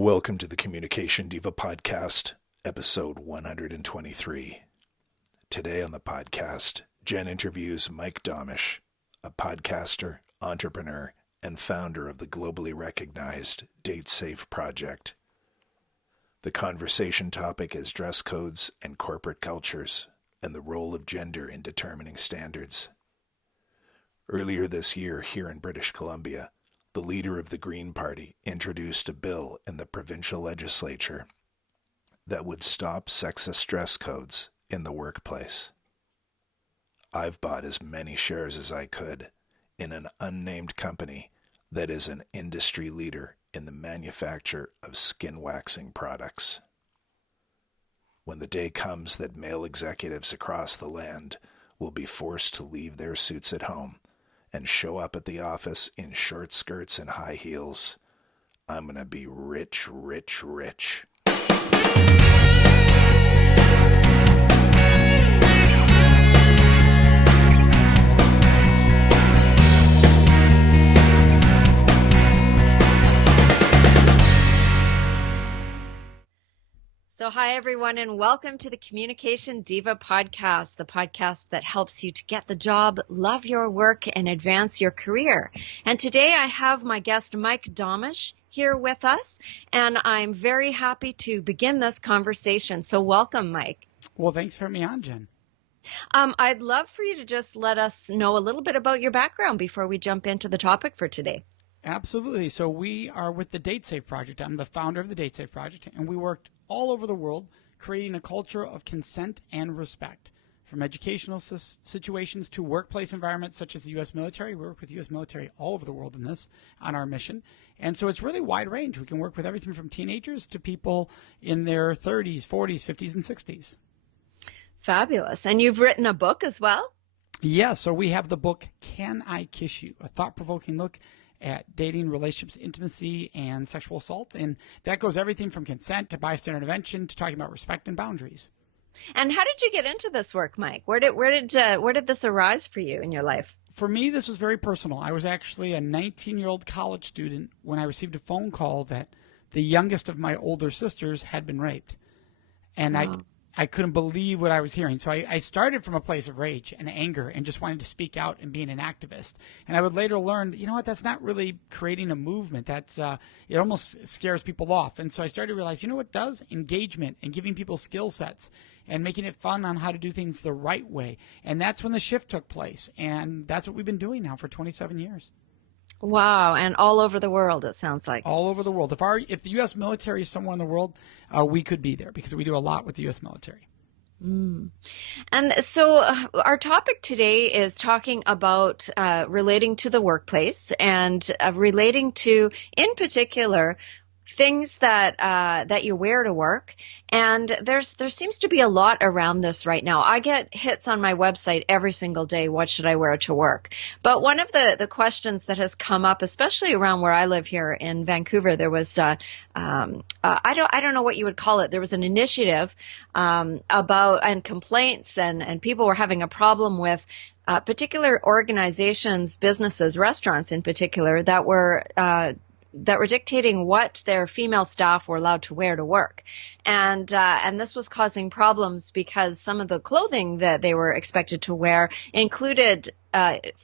Welcome to the Communication Diva Podcast, episode 123. Today on the podcast, Jenn interviews Mike Domitrz, a podcaster, entrepreneur, and founder of the globally recognized Date Safe project. The conversation topic is dress codes and corporate cultures, and the role of gender in determining standards. Earlier this year, here in British Columbia, the leader of the Green Party introduced a bill in the provincial legislature that would stop sexist dress codes in the workplace. I've bought as many shares as I could in an unnamed company that is an industry leader in the manufacture of skin waxing products. When the day comes that male executives across the land will be forced to leave their suits at home and show up at the office in short skirts and high heels, I'm gonna be rich, rich, rich. So hi, everyone, and welcome to the Communication Diva Podcast, the podcast that helps you to get the job, love your work, and advance your career. And today I have my guest, Mike Domitrz, here with us, and I'm very happy to begin this conversation. So welcome, Mike. Well, thanks for having me on, Jen. I'd love for you to just let us know a little bit about your background before we jump into the topic for today. Absolutely. So we are with the Date Safe Project. I'm the founder of the Date Safe Project, and we worked all over the world creating a culture of consent and respect. From educational situations to workplace environments such as the U.S. military. We work with U.S. military all over the world in this on our mission. And so it's really wide range. We can work with everything from teenagers to people in their 30s, 40s, 50s, and 60s. Fabulous. And you've written a book as well? Yeah, so we have the book, Can I Kiss You? A thought-provoking look at dating, relationships, intimacy, and sexual assault. And that goes everything from consent to bystander intervention to talking about respect and boundaries. And how did you get into this work, Mike? Where did this arise for you in your life? For me, this was very personal. I was actually a 19-year-old college student when I received a phone call that the youngest of my older sisters had been raped. And I couldn't believe what I was hearing. So I started from a place of rage and anger and just wanted to speak out and being an activist. And I would later learn, you know what, that's not really creating a movement. That's it almost scares people off. And so I started to realize, you know what does? Engagement and giving people skill sets and making it fun on how to do things the right way. And that's when the shift took place. And that's what we've been doing now for 27 years. Wow, and all over the world, it sounds like. All over the world. If the U.S. military is somewhere in the world, we could be there because we do a lot with the U.S. military. And so our topic today is talking about relating to the workplace and relating to, in particular, things that you wear to work. And there seems to be a lot around this right now. I get hits on my website every single day. What should I wear to work? But one of the questions that has come up, especially around where I live here in Vancouver, there was I don't know what you would call it. There was an initiative about and complaints and people were having a problem with particular organizations, businesses, restaurants in particular that were dictating what their female staff were allowed to wear to work. And this was causing problems because some of the clothing that they were expected to wear included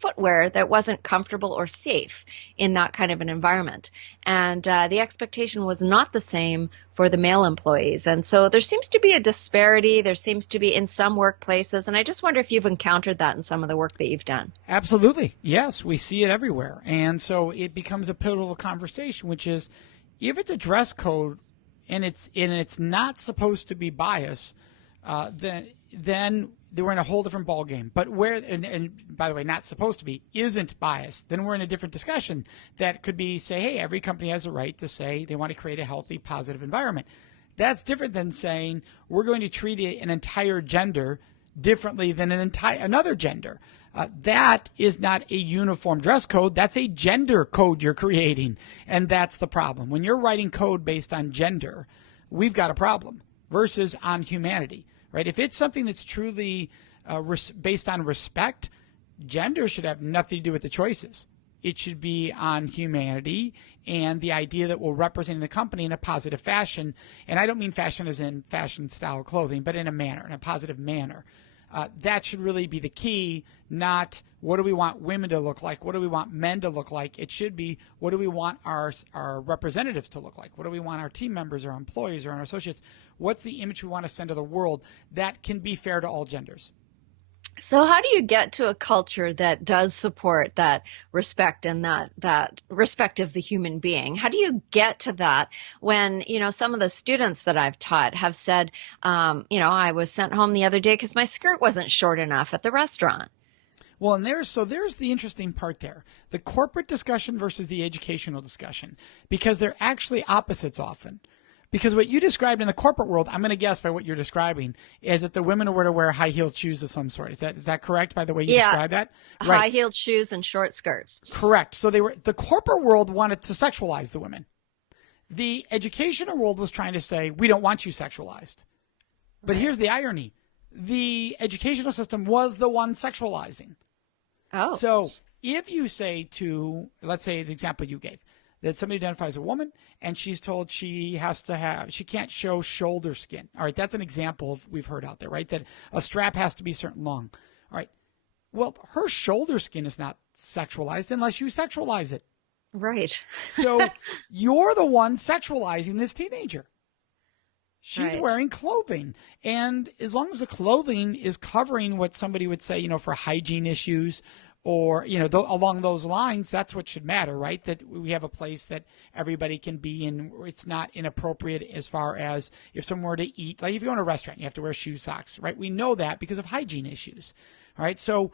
footwear that wasn't comfortable or safe in that kind of an environment. And the expectation was not the same for the male employees. And so there seems to be a disparity. There seems to be in some workplaces. And I just wonder if you've encountered that in some of the work that you've done. Absolutely. Yes, we see it everywhere. And so it becomes a pivotal conversation, which is if it's a dress code and it's not supposed to be biased, then we're in a whole different ballgame. But and by the way, not supposed to be, isn't biased, then we're in a different discussion that could be, say, hey, every company has a right to say they want to create a healthy, positive environment. That's different than saying we're going to treat an entire gender differently than another gender. That is not a uniform dress code. That's a gender code you're creating. And that's the problem. When you're writing code based on gender, we've got a problem versus on humanity, right? If it's something that's truly based on respect, gender should have nothing to do with the choices. it should be on humanity and the idea that we're representing the company in a positive fashion. And I don't mean fashion as in fashion style clothing, but in a positive manner. That should really be the key, not what do we want women to look like, what do we want men to look like. It should be what do we want our representatives to look like, what do we want our team members, our employees, or our associates, what's the image we want to send to the world that can be fair to all genders. So how do you get to a culture that does support that respect and that respect of the human being? How do you get to that when, some of the students that I've taught have said, I was sent home the other day because my skirt wasn't short enough at the restaurant. Well, and there's the interesting part there, the corporate discussion versus the educational discussion, because they're actually opposites often. Because what you described in the corporate world, I'm going to guess by what you're describing, is that the women were to wear high-heeled shoes of some sort. Is that correct by the way you described that? Right. High-heeled shoes and short skirts. Correct. So the corporate world wanted to sexualize the women. The educational world was trying to say, we don't want you sexualized. But here's the irony. The educational system was the one sexualizing. Oh. So if you say to, let's say the example you gave, that somebody identifies a woman and she's told she can't show shoulder skin. All right, that's an example we've heard out there, right? That a strap has to be certain long. All right. Well, her shoulder skin is not sexualized unless you sexualize it. Right. So you're the one sexualizing this teenager. She's wearing clothing. And as long as the clothing is covering what somebody would say, for hygiene issues, or, along those lines, that's what should matter, right? That we have a place that everybody can be in. It's not inappropriate as far as if someone were to eat. Like if you go in a restaurant, you have to wear shoes, socks, right? We know that because of hygiene issues, all right? So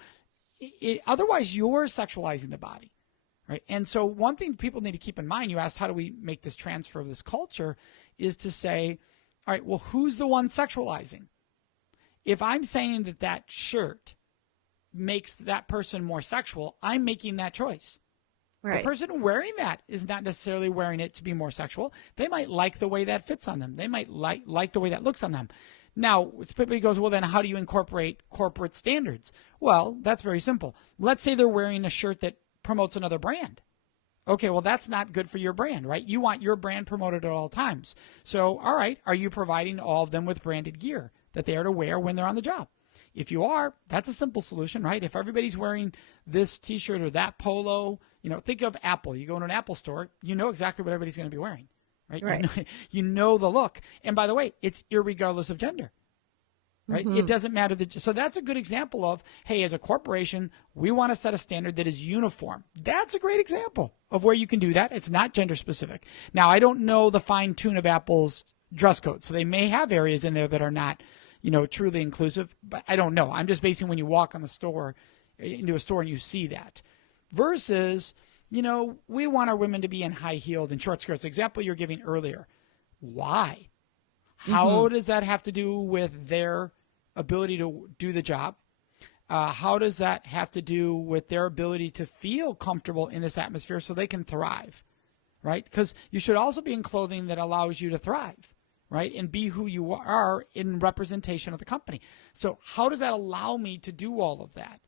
otherwise, you're sexualizing the body, right? And so one thing people need to keep in mind, you asked how do we make this transfer of this culture, is to say, all right, well, who's the one sexualizing? If I'm saying that shirt makes that person more sexual, I'm making that choice. Right. The person wearing that is not necessarily wearing it to be more sexual. They might like the way that fits on them. They might like the way that looks on them. Now, somebody goes, well, then how do you incorporate corporate standards? Well, that's very simple. Let's say they're wearing a shirt that promotes another brand. Okay, well, that's not good for your brand, right? You want your brand promoted at all times. So, all right, are you providing all of them with branded gear that they are to wear when they're on the job? If you are, that's a simple solution, right? If everybody's wearing this T-shirt or that polo, think of Apple. You go into an Apple store, you know exactly what everybody's going to be wearing, right? Right. You know the look. And by the way, it's irregardless of gender, right? Mm-hmm. It doesn't matter. So that's a good example of, hey, as a corporation, we want to set a standard that is uniform. That's a great example of where you can do that. It's not gender specific. Now, I don't know the fine tune of Apple's dress code, so they may have areas in there that are not truly inclusive, but I don't know. I'm just basing when you walk into a store and you see that. Versus, we want our women to be in high-heeled and short skirts. Example you're giving earlier. Why? How does that have to do with their ability to do the job? How does that have to do with their ability to feel comfortable in this atmosphere so they can thrive, right? Because you should also be in clothing that allows you to thrive, right? And be who you are in representation of the company. So how does that allow me to do all of that?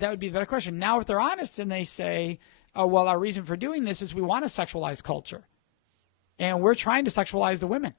That would be the better question. Now, if they're honest and they say, oh, well, our reason for doing this is we want to sexualize culture. And we're trying to sexualize the women.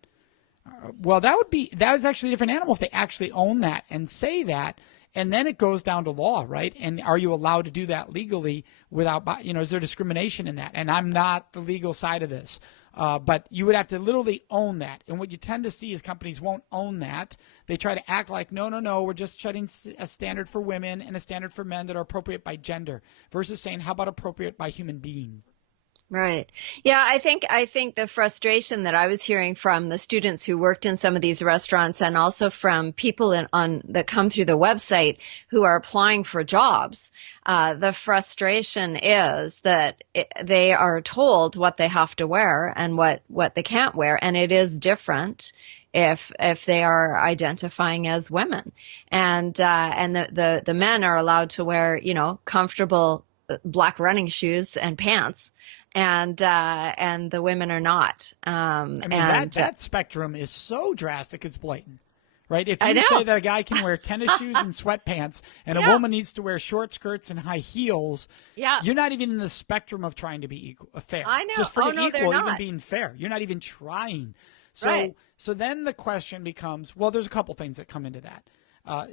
Well, that is actually a different animal if they actually own that and say that. And then it goes down to law, right? And are you allowed to do that legally without, is there discrimination in that? And I'm not the legal side of this. But you would have to literally own that. And what you tend to see is companies won't own that. They try to act like, no, we're just setting a standard for women and a standard for men that are appropriate by gender versus saying, how about appropriate by human being? Right. Yeah, I think the frustration that I was hearing from the students who worked in some of these restaurants and also from people that come through the website who are applying for jobs, the frustration is that they are told what they have to wear and what they can't wear, and it is different if they are identifying as women, and the men are allowed to wear comfortable black running shoes and pants. And the women are not. That spectrum is so drastic, it's blatant, right? If I you know. say that a guy can wear tennis shoes and sweatpants and a woman needs to wear short skirts and high heels, you're not even in the spectrum of trying to be fair. I know. Just forget no, they're equal, not. even being fair. You're not even trying. So, Right. so then the question becomes, well, there's a couple things that come into that.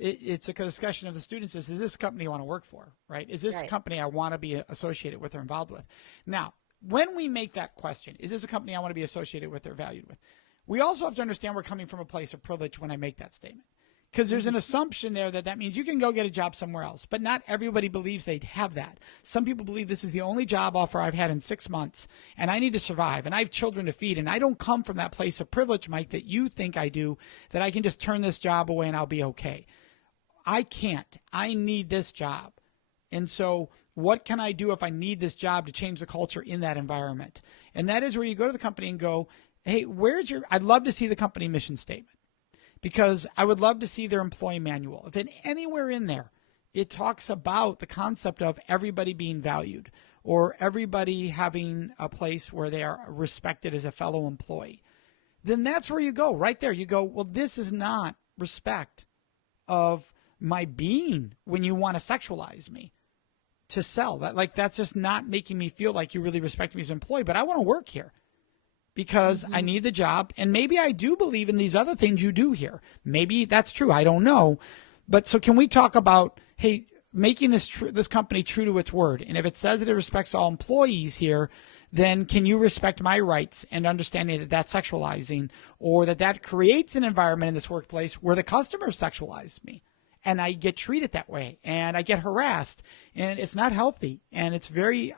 It's a discussion of the students is this a company I want to work for, right? Is this a company I want to be associated with or involved with? Now, when we make that question, is this a company I want to be associated with or valued with? We also have to understand we're coming from a place of privilege when I make that statement. Because there's an assumption there that means you can go get a job somewhere else. But not everybody believes they'd have that. Some people believe this is the only job offer I've had in 6 months, and I need to survive, and I have children to feed, and I don't come from that place of privilege, Mike, that you think I do, that I can just turn this job away and I'll be okay. I can't. I need this job. And so what can I do if I need this job to change the culture in that environment? And that is where you go to the company and go, hey, I'd love to see the company mission statement because I would love to see their employee manual. If anywhere in there, it talks about the concept of everybody being valued or everybody having a place where they are respected as a fellow employee, then that's where you go right there. You go, well, this is not respect of my being when you want to sexualize me to sell that. Like, that's just not making me feel like you really respect me as an employee, but I want to work here because I need the job. And maybe I do believe in these other things you do here. Maybe that's true. I don't know. But so can we talk about, hey, making this company true to its word? And if it says that it respects all employees here, then can you respect my rights and understanding that that's sexualizing or that creates an environment in this workplace where the customers sexualize me and I get treated that way and I get harassed and it's not healthy and it's very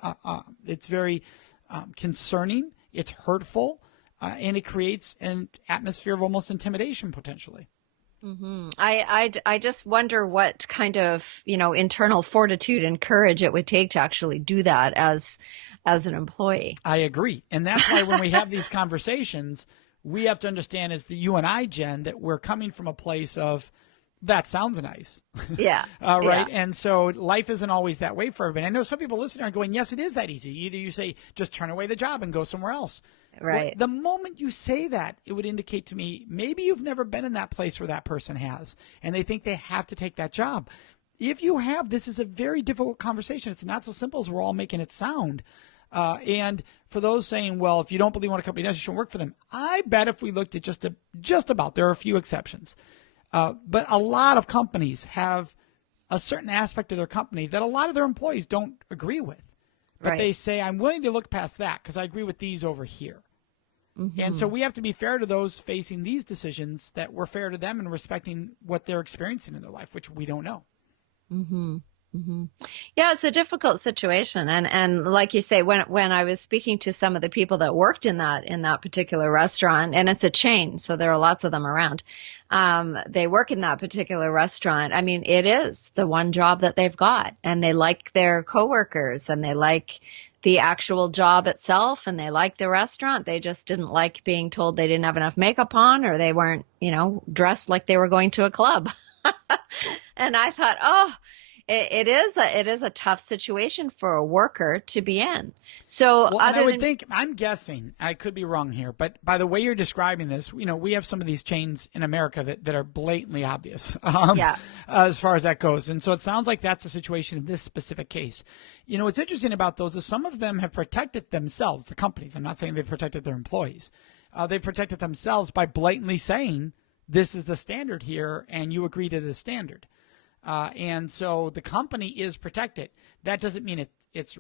concerning. It's hurtful, and it creates an atmosphere of almost intimidation potentially. Mm-hmm. I just wonder what kind of, internal fortitude and courage it would take to actually do that as an employee. I agree. And that's why when we have these conversations, we have to understand as you and I, Jen, that we're coming from a place of that sounds nice. Yeah. Right. Yeah. And so life isn't always that way for everybody. I know some people listening are going, yes, it is that easy. Either you say, just turn away the job and go somewhere else. Right. Well, the moment you say that, it would indicate to me, maybe you've never been in that place where that person has, and they think they have to take that job. If you have, this is a very difficult conversation. It's not so simple as we're all making it sound. And for those saying, well, if you don't believe what a company does, you shouldn't work for them. I bet if we looked at just about, there are a few exceptions. But a lot of companies have a certain aspect of their company that a lot of their employees don't agree with. But they say, I'm willing to look past that because I agree with these over here. Mm-hmm. And so we have to be fair to those facing these decisions, that we're fair to them and respecting what they're experiencing in their life, which we don't know. Mm-hmm. Mm-hmm. Yeah, it's a difficult situation. And like you say, when I was speaking to some of the people that worked in that particular restaurant, and it's a chain, so there are lots of them around, they work in that particular restaurant. I mean, it is the one job that they've got, and they like their coworkers and they like the actual job itself and they like the restaurant. They just didn't like being told they didn't have enough makeup on or they weren't, dressed like they were going to a club. And I thought, it is a tough situation for a worker to be in. So I'm guessing, I could be wrong here, but by the way you're describing this, we have some of these chains in America that are blatantly obvious as far as that goes. And so it sounds like that's the situation in this specific case. What's interesting about those is some of them have protected themselves, the companies. I'm not saying they've protected their employees. They've protected themselves by blatantly saying, this is the standard here, and you agree to the standard. And so the company is protected. That doesn't mean it's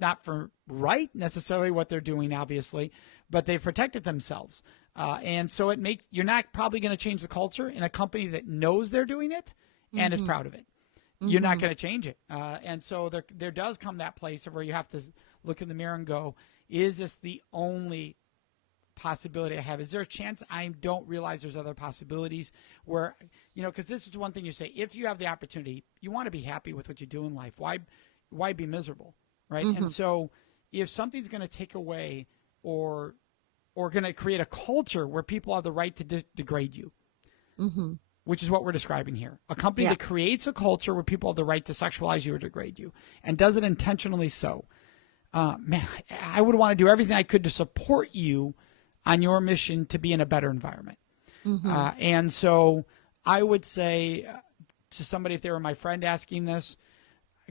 not for right necessarily what they're doing, obviously, but they've protected themselves. And so you're not probably going to change the culture in a company that knows they're doing it and is proud of it. Mm-hmm. You're not going to change it. And so there does come that place where you have to look in the mirror and go, is this the only possibility I have? Is there a chance I don't realize there's other possibilities where, because this is one thing you say, if you have the opportunity, you want to be happy with what you do in life. Why be miserable? Right. Mm-hmm. And so if something's going to take away or going to create a culture where people have the right to degrade you, mm-hmm. which is what we're describing here, a company that creates a culture where people have the right to sexualize you or degrade you and does it intentionally so, man, I would want to do everything I could to support you on your mission to be in a better environment. Mm-hmm. And so I would say to somebody, if they were my friend asking this,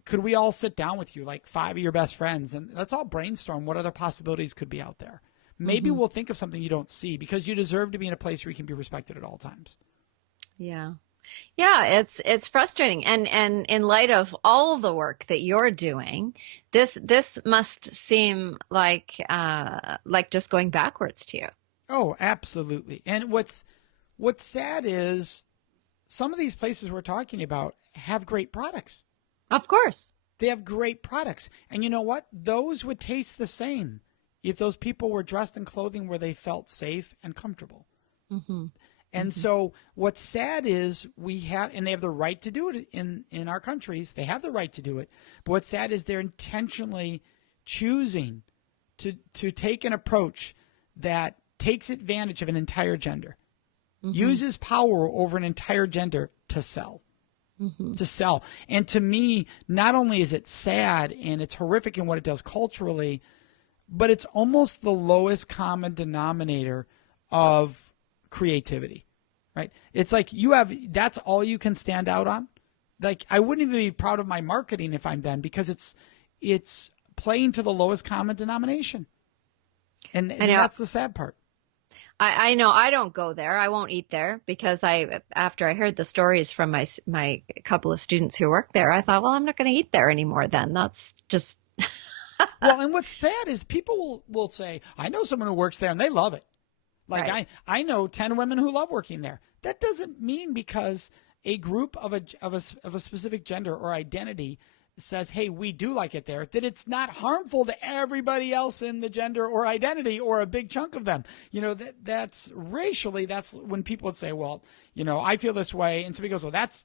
could we all sit down with you, like 5 of your best friends, and let's all brainstorm what other possibilities could be out there. Maybe we'll think of something you don't see, because you deserve to be in a place where you can be respected at all times. Yeah. Yeah, it's frustrating. And in light of all the work that you're doing, this must seem like just going backwards to you. Oh, absolutely. And what's sad is some of these places we're talking about have great products. Of course. They have great products. And you know what? Those would taste the same if those people were dressed in clothing where they felt safe and comfortable. And so what's sad is we have, and they have the right to do it in our countries. They have the right to do it. But what's sad is they're intentionally choosing to take an approach that takes advantage of an entire gender, uses power over an entire gender to sell. To sell. And to me, not only is it sad and it's horrific in what it does culturally, but it's almost the lowest common denominator of creativity, right? It's like that's all you can stand out on. Like, I wouldn't even be proud of my marketing if I'm then, because it's playing to the lowest common denomination. And that's the sad part. I know I don't go there. I won't eat there, because after I heard the stories from my couple of students who work there, I thought, well, I'm not going to eat there anymore then. That's just. Well, and what's sad is people will say, I know someone who works there and they love it. Like, right. I know 10 women who love working there. That doesn't mean because a group of a specific gender or identity says, hey, we do like it there, that it's not harmful to everybody else in the gender or identity, or a big chunk of them. You know, that's racially, that's when people would say, well, you know, I feel this way. And somebody goes, well, that's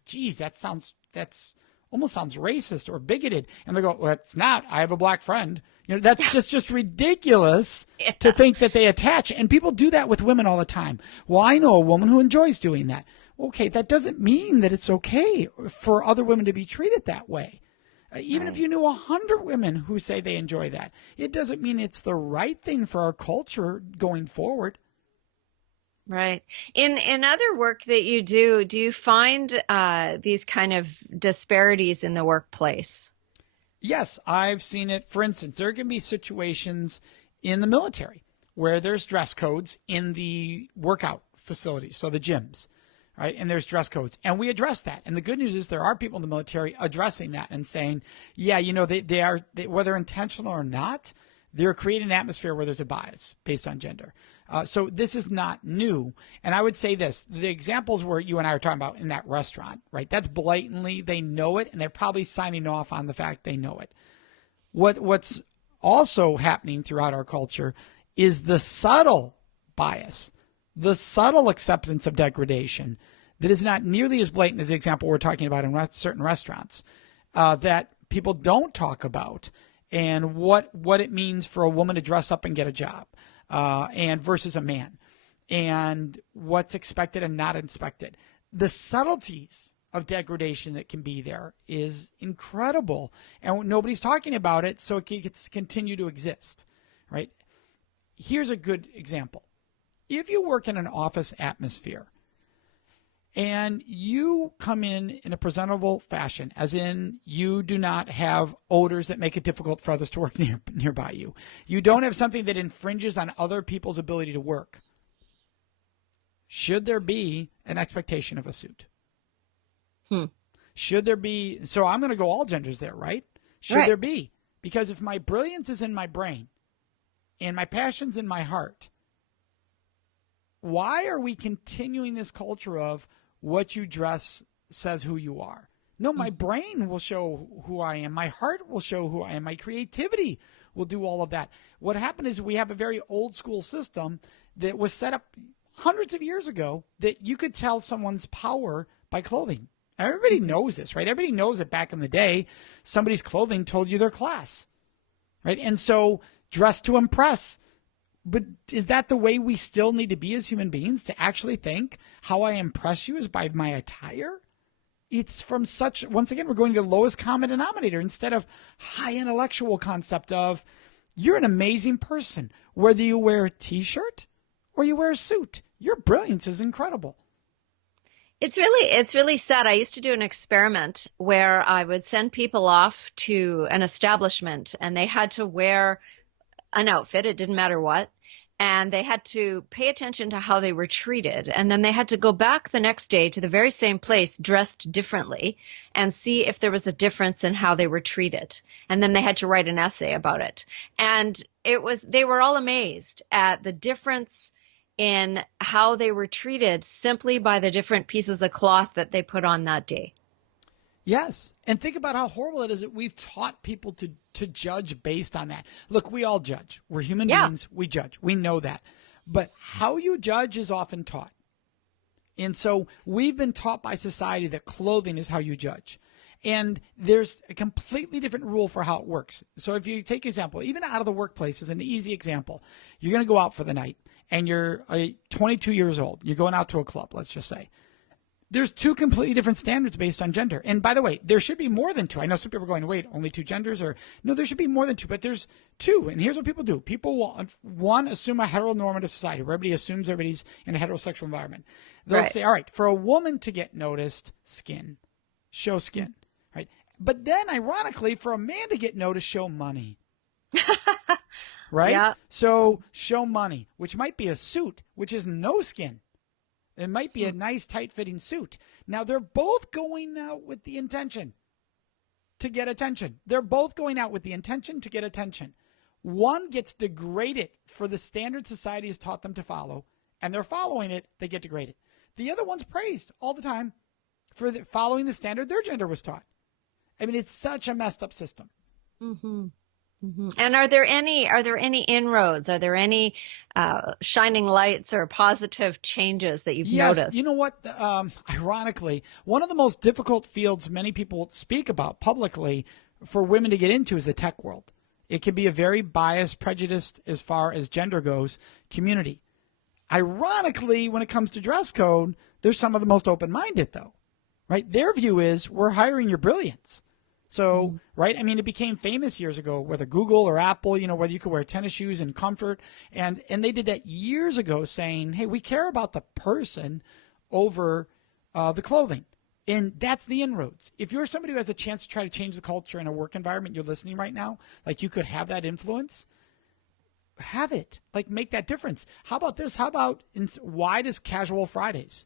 almost sounds racist or bigoted. And they go, well, it's not. I have a black friend. You know, that's just ridiculous to think that they attach. And people do that with women all the time. Well, I know a woman who enjoys doing that. Okay, that doesn't mean that it's okay for other women to be treated that way. Even if you knew 100 women who say they enjoy that, it doesn't mean it's the right thing for our culture going forward. Right. In other work that you do you find these kind of disparities in the workplace? Yes, I've seen it. For instance, there can be situations in the military where there's dress codes in the workout facilities, so the gyms. Right. And there's dress codes, and we address that. And the good news is there are people in the military addressing that and saying, yeah, you know, they are, whether intentional or not, they're creating an atmosphere where there's a bias based on gender. So this is not new. And I would say this, the examples where you and I are talking about in that restaurant, right? That's blatantly, they know it, and they're probably signing off on the fact they know it. What's also happening throughout our culture is the subtle bias, the subtle acceptance of degradation that is not nearly as blatant as the example we're talking about in certain restaurants, that people don't talk about, and what it means for a woman to dress up and get a job, and versus a man, and what's expected and not expected. The subtleties of degradation that can be there is incredible, and nobody's talking about it, so it can continue to exist, right? Here's a good example. If you work in an office atmosphere and you come in a presentable fashion, as in you do not have odors that make it difficult for others to work nearby you, you don't have something that infringes on other people's ability to work, should there be an expectation of a suit? Should there be? So I'm going to go all genders there, right? Should there be? Because if my brilliance is in my brain and my passion's in my heart, why are we continuing this culture of what you dress says who you are? No, my brain will show who I am. My heart will show who I am. My creativity will do all of that. What happened is we have a very old school system that was set up hundreds of years ago that you could tell someone's power by clothing. Everybody knows this, right? Everybody knows that back in the day, somebody's clothing told you their class, right? And so dress to impress. But is that the way we still need to be as human beings, to actually think how I impress you is by my attire? It's from such, once again, we're going to the lowest common denominator instead of high intellectual concept of you're an amazing person. Whether you wear a T-shirt or you wear a suit, your brilliance is incredible. It's really sad. I used to do an experiment where I would send people off to an establishment and they had to wear an outfit. It didn't matter what. And they had to pay attention to how they were treated. And then they had to go back the next day to the very same place dressed differently and see if there was a difference in how they were treated. And then they had to write an essay about it. And they were all amazed at the difference in how they were treated simply by the different pieces of cloth that they put on that day. Yes. And think about how horrible it is that we've taught people to judge based on that. Look, we all judge. We're human beings. We judge. We know that. But how you judge is often taught. And so we've been taught by society that clothing is how you judge. And there's a completely different rule for how it works. So if you take an example, even out of the workplace is an easy example. You're going to go out for the night and you're 22 years old. You're going out to a club, let's just say. There's two completely different standards based on gender. And by the way, there should be more than two. I know some people are going, wait, only two genders? Or no, there should be more than two, but there's two. And here's what people do. People will, one, assume a heteronormative society where everybody assumes everybody's in a heterosexual environment. They'll say, all right, for a woman to get noticed, skin, show skin, right? But then ironically, for a man to get noticed, show money. Right? Yeah. So show money, which might be a suit, which is no skin. It might be a nice, tight-fitting suit. Now, they're both going out with the intention to get attention. They're both going out with the intention to get attention. One gets degraded for the standard society has taught them to follow, and they're following it, they get degraded. The other one's praised all the time for following the standard their gender was taught. I mean, it's such a messed up system. Mm-hmm. Mm-hmm. And are there any inroads? Are there any shining lights or positive changes that you've noticed? Yes, you know what? Ironically, one of the most difficult fields many people speak about publicly for women to get into is the tech world. It can be a very biased, prejudiced as far as gender goes community. Ironically, when it comes to dress code, they're some of the most open-minded, though, right? Their view is we're hiring your brilliance. So, right, I mean, it became famous years ago, whether Google or Apple, you know, whether you could wear tennis shoes in comfort. And they did that years ago saying, hey, we care about the person over the clothing. And that's the inroads. If you're somebody who has a chance to try to change the culture in a work environment, you're listening right now, like you could have that influence, have it. Like make that difference. How about this? How about why does Casual Fridays?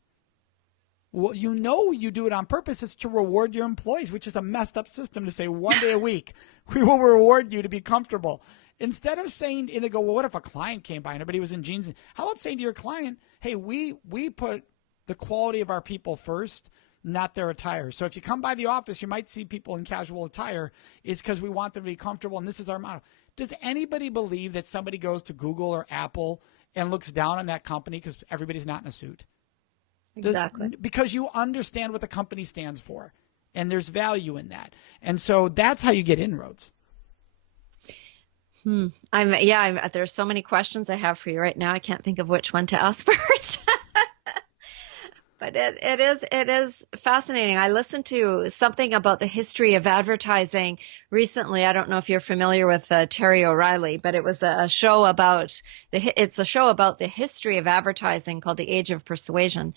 Well, you know you do it on purpose. It's to reward your employees, which is a messed up system to say 1 day a week, we will reward you to be comfortable. Instead of saying, and they go, well, what if a client came by and everybody was in jeans? How about saying to your client, hey, we put the quality of our people first, not their attire. So if you come by the office, you might see people in casual attire. It's because we want them to be comfortable, and this is our motto. Does anybody believe that somebody goes to Google or Apple and looks down on that company because everybody's not in a suit? Exactly. Because you understand what the company stands for, and there's value in that. And so that's how you get inroads. There's so many questions I have for you right now. I can't think of which one to ask first. But it is fascinating. I listened to something about the history of advertising recently. I don't know if you're familiar with Terry O'Reilly, but it was a show about the history of advertising called The Age of Persuasion,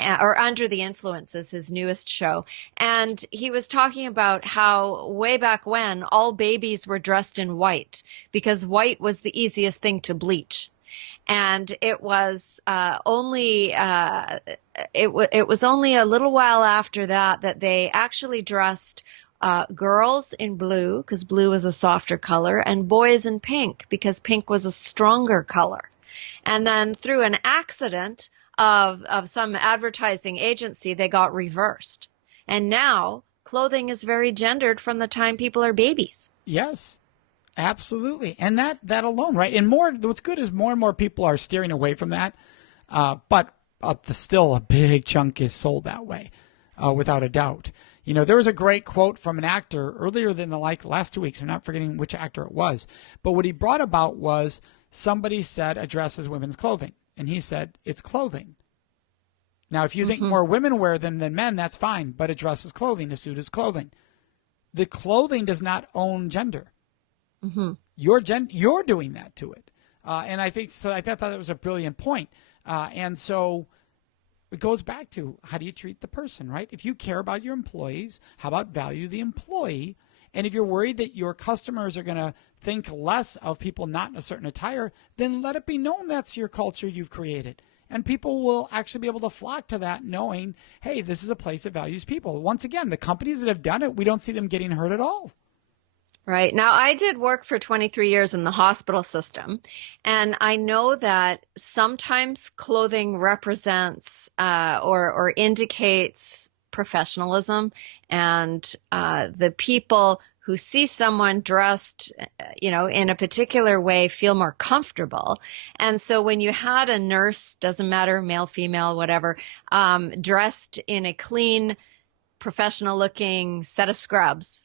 or Under the Influence is his newest show. And he was talking about how way back when all babies were dressed in white because white was the easiest thing to bleach. And it was only a little while after that they actually dressed girls in blue because blue was a softer color, and boys in pink because pink was a stronger color. And then through an accident of some advertising agency, they got reversed. And now clothing is very gendered from the time people are babies. Yes. Absolutely. And that alone, right? And what's good is more and more people are steering away from that. But still a big chunk is sold that way, without a doubt. You know, there was a great quote from an actor earlier than the last 2 weeks. I'm not forgetting which actor it was. But what he brought about was somebody said a dress is women's clothing. And he said, it's clothing. Now, if you think more women wear them than men, that's fine. But a dress is clothing. A suit is clothing. The clothing does not own gender. Mm-hmm. You're doing that to it. And I think so. I thought that was a brilliant point. And so it goes back to how do you treat the person, right? If you care about your employees, how about value the employee? And if you're worried that your customers are going to think less of people not in a certain attire, then let it be known that's your culture you've created. And people will actually be able to flock to that knowing, hey, this is a place that values people. Once again, the companies that have done it, we don't see them getting hurt at all. Right. Now, I did work for 23 years in the hospital system, and I know that sometimes clothing represents or indicates professionalism, and the people who see someone dressed, in a particular way feel more comfortable. And so when you had a nurse, doesn't matter, male, female, whatever, dressed in a clean, professional-looking set of scrubs,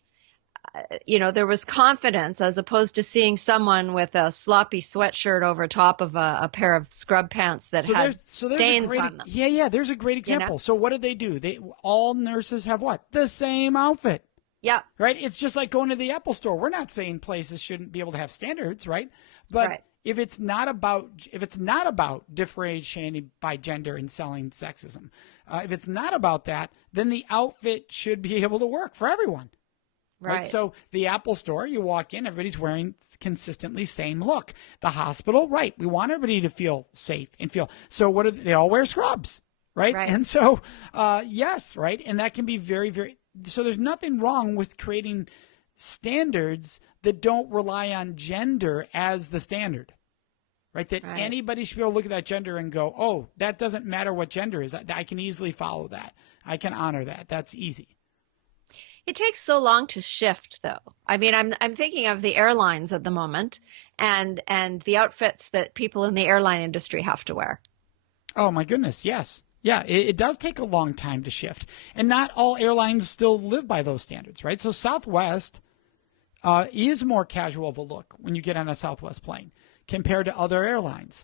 there was confidence as opposed to seeing someone with a sloppy sweatshirt over top of a pair of scrub pants that had stains on them. Yeah, there's a great example. So what did they do? All nurses have what? The same outfit. Yeah. Right? It's just like going to the Apple store. We're not saying places shouldn't be able to have standards, right? But right. if it's not about differentiating by gender and selling sexism, if it's not about that, then the outfit should be able to work for everyone. Right. So the Apple store, you walk in, everybody's wearing consistently same look. The hospital, right. We want everybody to feel safe and feel. So what do they all wear scrubs, right? And so, yes, right. And that can be very, very, so there's nothing wrong with creating standards that don't rely on gender as the standard, right? That anybody should be able to look at that gender and go, oh, that doesn't matter what gender is. I can easily follow that. I can honor that. That's easy. It takes so long to shift, though. I mean, I'm thinking of the airlines at the moment, and the outfits that people in the airline industry have to wear. Oh my goodness, yes, yeah. It does take a long time to shift, and not all airlines still live by those standards, right? So Southwest is more casual of a look when you get on a Southwest plane compared to other airlines.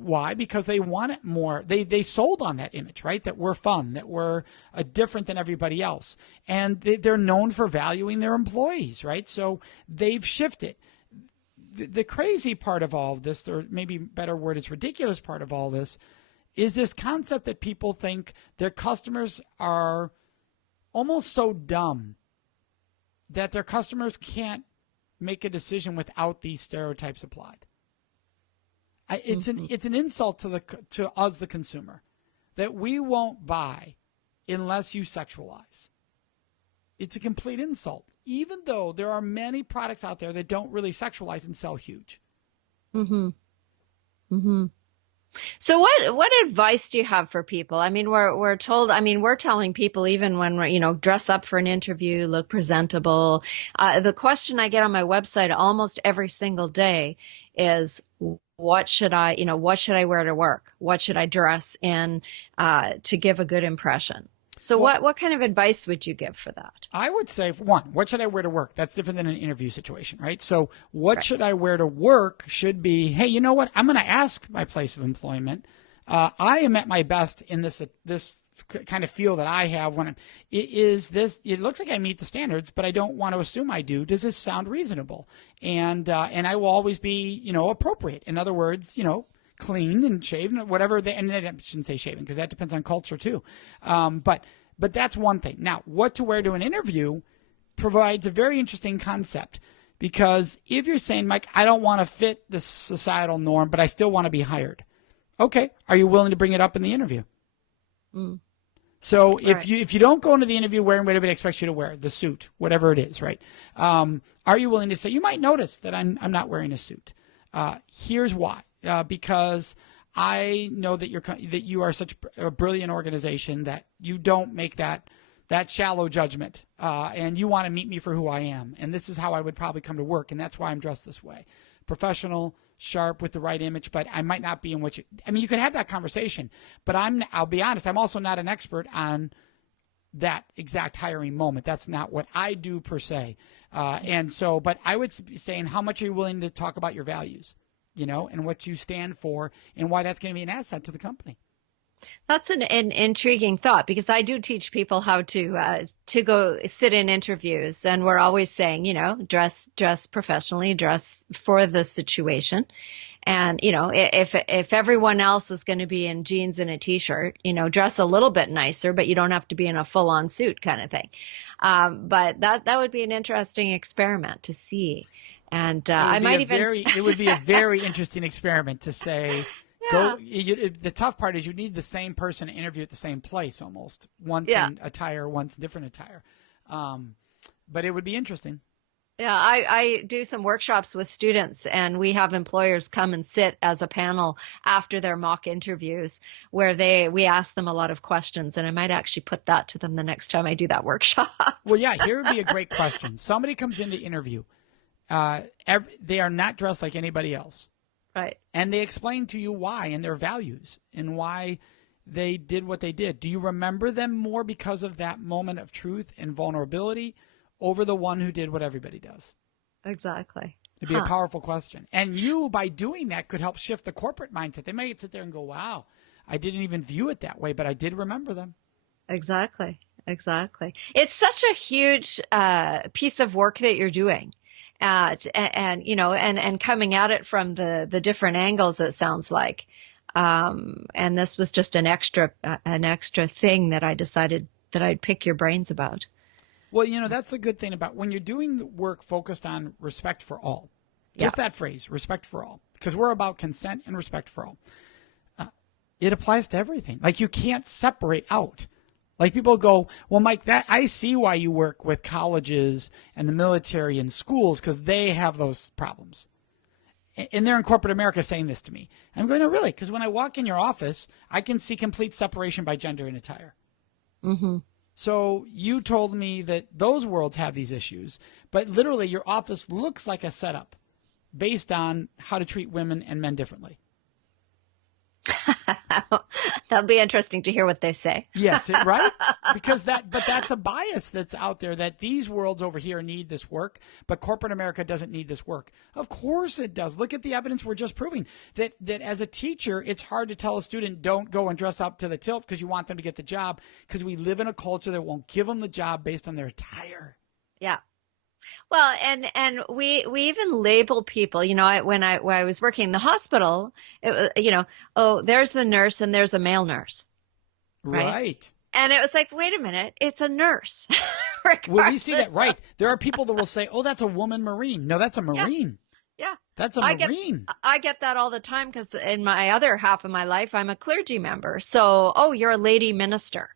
Why? Because they want it more. They sold on that image, right? That we're fun, that we're different than everybody else. And they're known for valuing their employees, right? So they've shifted. The crazy part of all of this, or maybe a better word is ridiculous part of all this, is this concept that people think their customers are almost so dumb that their customers can't make a decision without these stereotypes applied. It's an insult to us, the consumer, that we won't buy unless you sexualize. It's a complete insult, even though there are many products out there that don't really sexualize and sell huge. Mm-hmm. Mm-hmm. So what advice do you have for people? I mean, we're told, I mean, we're telling people even when we're, dress up for an interview, look presentable. The question I get on my website almost every single day is, what should I wear to work? What should I dress in to give a good impression? So what kind of advice would you give for that? I would say, one, what should I wear to work? That's different than an interview situation, right? So what should I wear to work should be, hey, you know what? I'm going to ask my place of employment. I am at my best in this kind of feel that I have when it looks like I meet the standards, but I don't want to assume I do. Does this sound reasonable? And I will always be, appropriate. In other words, clean and shaven, whatever. And I shouldn't say shaven because that depends on culture too. But that's one thing. Now, what to wear to an interview provides a very interesting concept, because if you're saying, Mike, I don't want to fit the societal norm, but I still want to be hired. Okay. Are you willing to bring it up in the interview? Mm. So if you don't go into the interview wearing what everybody expects you to wear, the suit, whatever it is, right? Are you willing to say, you might notice that I'm not wearing a suit. Here's why. Because I know that you are such a brilliant organization that you don't make that shallow judgment, and you want to meet me for who I am. And this is how I would probably come to work, and that's why I'm dressed this way. Professional, sharp, with the right image, but I might not be in you could have that conversation, but I'll be honest, I'm also not an expert on that exact hiring moment. That's not what I do per se. But I would be saying, how much are you willing to talk about your values, and what you stand for, and why that's going to be an asset to the company? That's an intriguing thought, because I do teach people how to go sit in interviews, and we're always saying, dress professionally, dress for the situation. And, if everyone else is going to be in jeans and a t-shirt, dress a little bit nicer, but you don't have to be in a full-on suit kind of thing. But that would be an interesting experiment to see. And it would be a very interesting experiment to say, yeah. The tough part is you need the same person to interview at the same place almost. Once in attire, once different attire. But it would be interesting. Yeah, I do some workshops with students, and we have employers come and sit as a panel after their mock interviews where we ask them a lot of questions, and I might actually put that to them the next time I do that workshop. Well, yeah, here would be a great question. Somebody comes in to interview. They are not dressed like anybody else. Right. And they explain to you why and their values and why they did what they did. Do you remember them more because of that moment of truth and vulnerability over the one who did what everybody does? Exactly. It'd be a powerful question. And you, by doing that, could help shift the corporate mindset. They might sit there and go, wow, I didn't even view it that way, but I did remember them. Exactly. It's such a huge piece of work that you're doing. And coming at it from the different angles, it sounds like. And this was just an extra thing that I decided that I'd pick your brains about. Well, that's the good thing about when you're doing the work focused on respect for all. Just that phrase, respect for all, because we're about consent and respect for all. It applies to everything. Like you can't separate out. Like people go, well, Mike, I see why you work with colleges and the military and schools because they have those problems. And they're in corporate America saying this to me. I'm going, no, really? Because when I walk in your office, I can see complete separation by gender and attire. Mm-hmm. So you told me that those worlds have these issues, but literally your office looks like a setup based on how to treat women and men differently. That'll be interesting to hear what they say. Yes, right? But that's a bias that's out there that these worlds over here need this work, but corporate America doesn't need this work. Of course it does. Look at the evidence we're just proving that as a teacher, it's hard to tell a student don't go and dress up to the tilt because you want them to get the job because we live in a culture that won't give them the job based on their attire. Yeah. Well, and we even label people, when I was working in the hospital, it was, oh, there's the nurse and there's a male nurse. Right. And it was like, wait a minute, it's a nurse. Well, we see that, right. There are people that will say, oh, that's a woman Marine. No, that's a Marine. Yeah. That's a Marine. I get that all the time because in my other half of my life, I'm a clergy member. So, oh, you're a lady minister.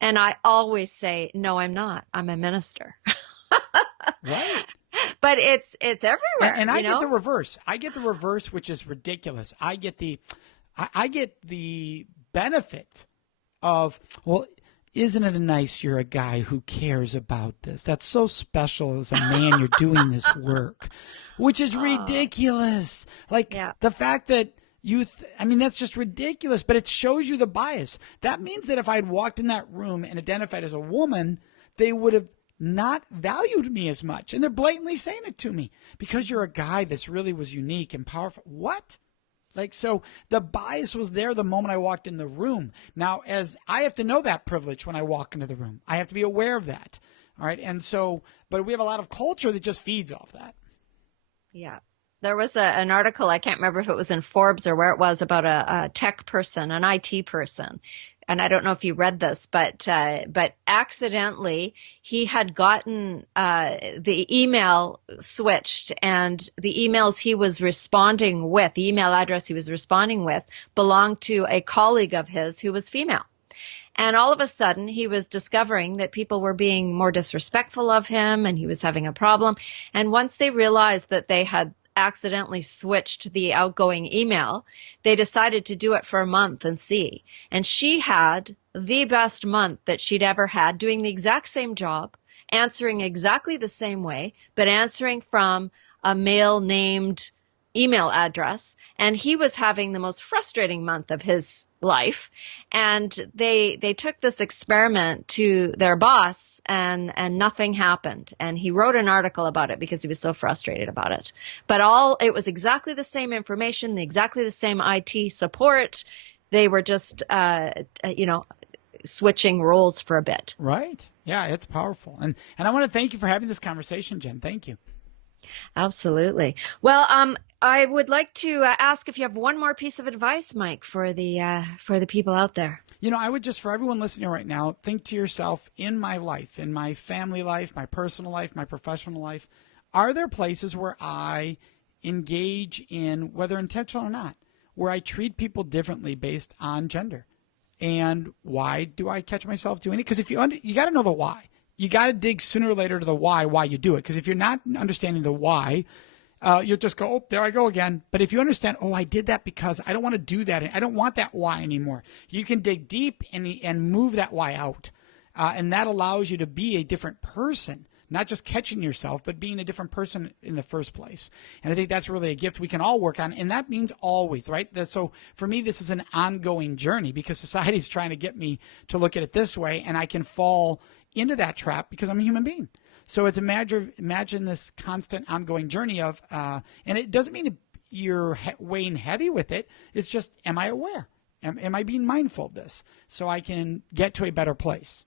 And I always say, no, I'm not. I'm a minister. Right. But it's everywhere. And I get the reverse. I get the reverse, which is ridiculous. I get the benefit of, well, isn't it nice you're a guy who cares about this? That's so special as a man you're doing this work, which is ridiculous. Like the fact that that's just ridiculous, but it shows you the bias. That means that if I had walked in that room and identified as a woman, they would have not valued me as much. And they're blatantly saying it to me because you're a guy this really was unique and powerful. What? So the bias was there the moment I walked in the room. Now, as I have to know that privilege when I walk into the room, I have to be aware of that. All right. And so, but we have a lot of culture that just feeds off that. Yeah. There was an article, I can't remember if it was in Forbes or where it was, about a tech person, an IT person. And I don't know if you read this, but accidentally he had gotten the email switched, and the emails he was responding with, the email address he was responding with, belonged to a colleague of his who was female. And all of a sudden, he was discovering that people were being more disrespectful of him, and he was having a problem. And once they realized that they had accidentally switched the outgoing email, they decided to do it for a month and see. And she had the best month that she'd ever had, doing the exact same job, answering exactly the same way, but answering from a male named email address. And he was having the most frustrating month of his life. And they took this experiment to their boss, and nothing happened. And he wrote an article about it because he was so frustrated about it. But it was exactly the same information, exactly the same IT support. They were just, switching roles for a bit. Right. Yeah, it's powerful. And I want to thank you for having this conversation, Jen. Thank you. Absolutely. Well, I would like to ask if you have one more piece of advice, Mike, for the people out there. I would just, for everyone listening right now, think to yourself, in my life, in my family life, my personal life, my professional life, are there places where I engage in, whether intentional or not, where I treat people differently based on gender? And why do I catch myself doing it? Because if you got to know the why. You got to dig sooner or later to the why you do it. Because if you're not understanding the why, you'll just go, oh, there I go again. But if you understand, oh, I did that because I don't want to do that. I don't want that why anymore. You can dig deep and move that why out. And that allows you to be a different person, not just catching yourself, but being a different person in the first place. And I think that's really a gift we can all work on. And that means always, right? So for me, this is an ongoing journey because society's trying to get me to look at it this way. And I can fall into that trap because I'm a human being. So it's imagine this constant ongoing journey of, and it doesn't mean you're weighing heavy with it. It's just, am I aware? Am I being mindful of this so I can get to a better place?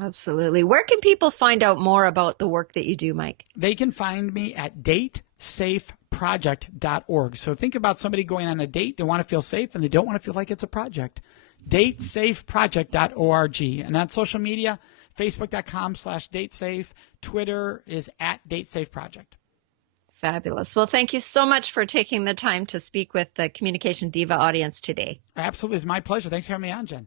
Absolutely. Where can people find out more about the work that you do, Mike? They can find me at datesafeproject.org. So think about somebody going on a date. They want to feel safe and they don't want to feel like it's a project. datesafeproject.org. And on social media, facebook.com/datesafe. Twitter is @datesafeproject. Fabulous. Well, thank you so much for taking the time to speak with the Communication Diva audience today. Absolutely. It's my pleasure. Thanks for having me on, Jen.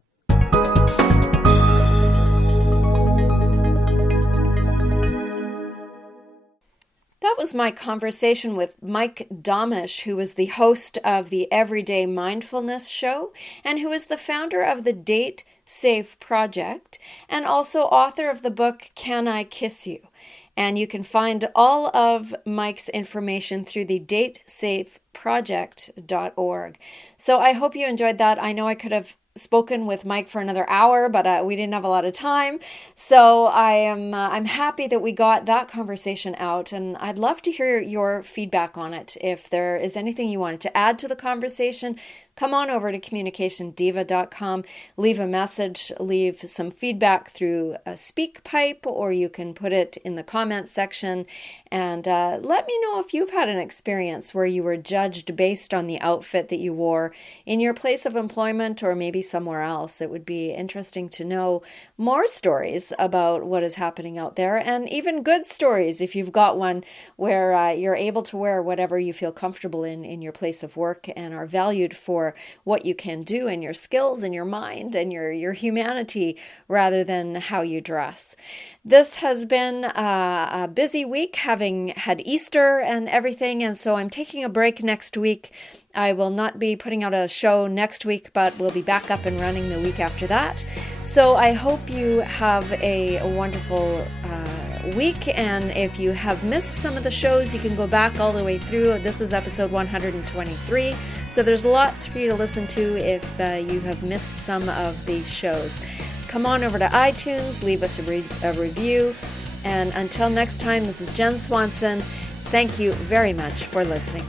That was my conversation with Mike Domitrz, who is the host of the Everyday Mindfulness Show and who is the founder of the Date Safe Project and also author of the book Can I Kiss You? And you can find all of Mike's information through the datesafeproject.org. So I hope you enjoyed that. I know I could have spoken with Mike for another hour, but we didn't have a lot of time. So I'm happy that we got that conversation out, and I'd love to hear your feedback on it. If there is anything you wanted to add to the conversation, come on over to communicationdiva.com, leave a message, leave some feedback through a SpeakPipe, or you can put it in the comments section, and let me know if you've had an experience where you were judged based on the outfit that you wore in your place of employment or maybe somewhere else. It would be interesting to know more stories about what is happening out there, and even good stories if you've got one where you're able to wear whatever you feel comfortable in your place of work and are valued for what you can do and your skills and your mind and your humanity rather than how you dress. This has been a busy week, having had Easter and everything, and so I'm taking a break next week. I will not be putting out a show next week, but we'll be back up and running the week after that. So I hope you have a wonderful week, and if you have missed some of the shows, you can go back all the way through. This is episode 123, so there's lots for you to listen to if you have missed some of these shows. Come on over to iTunes, leave us a review, and until next time, this is Jen Swanson. Thank you very much for listening.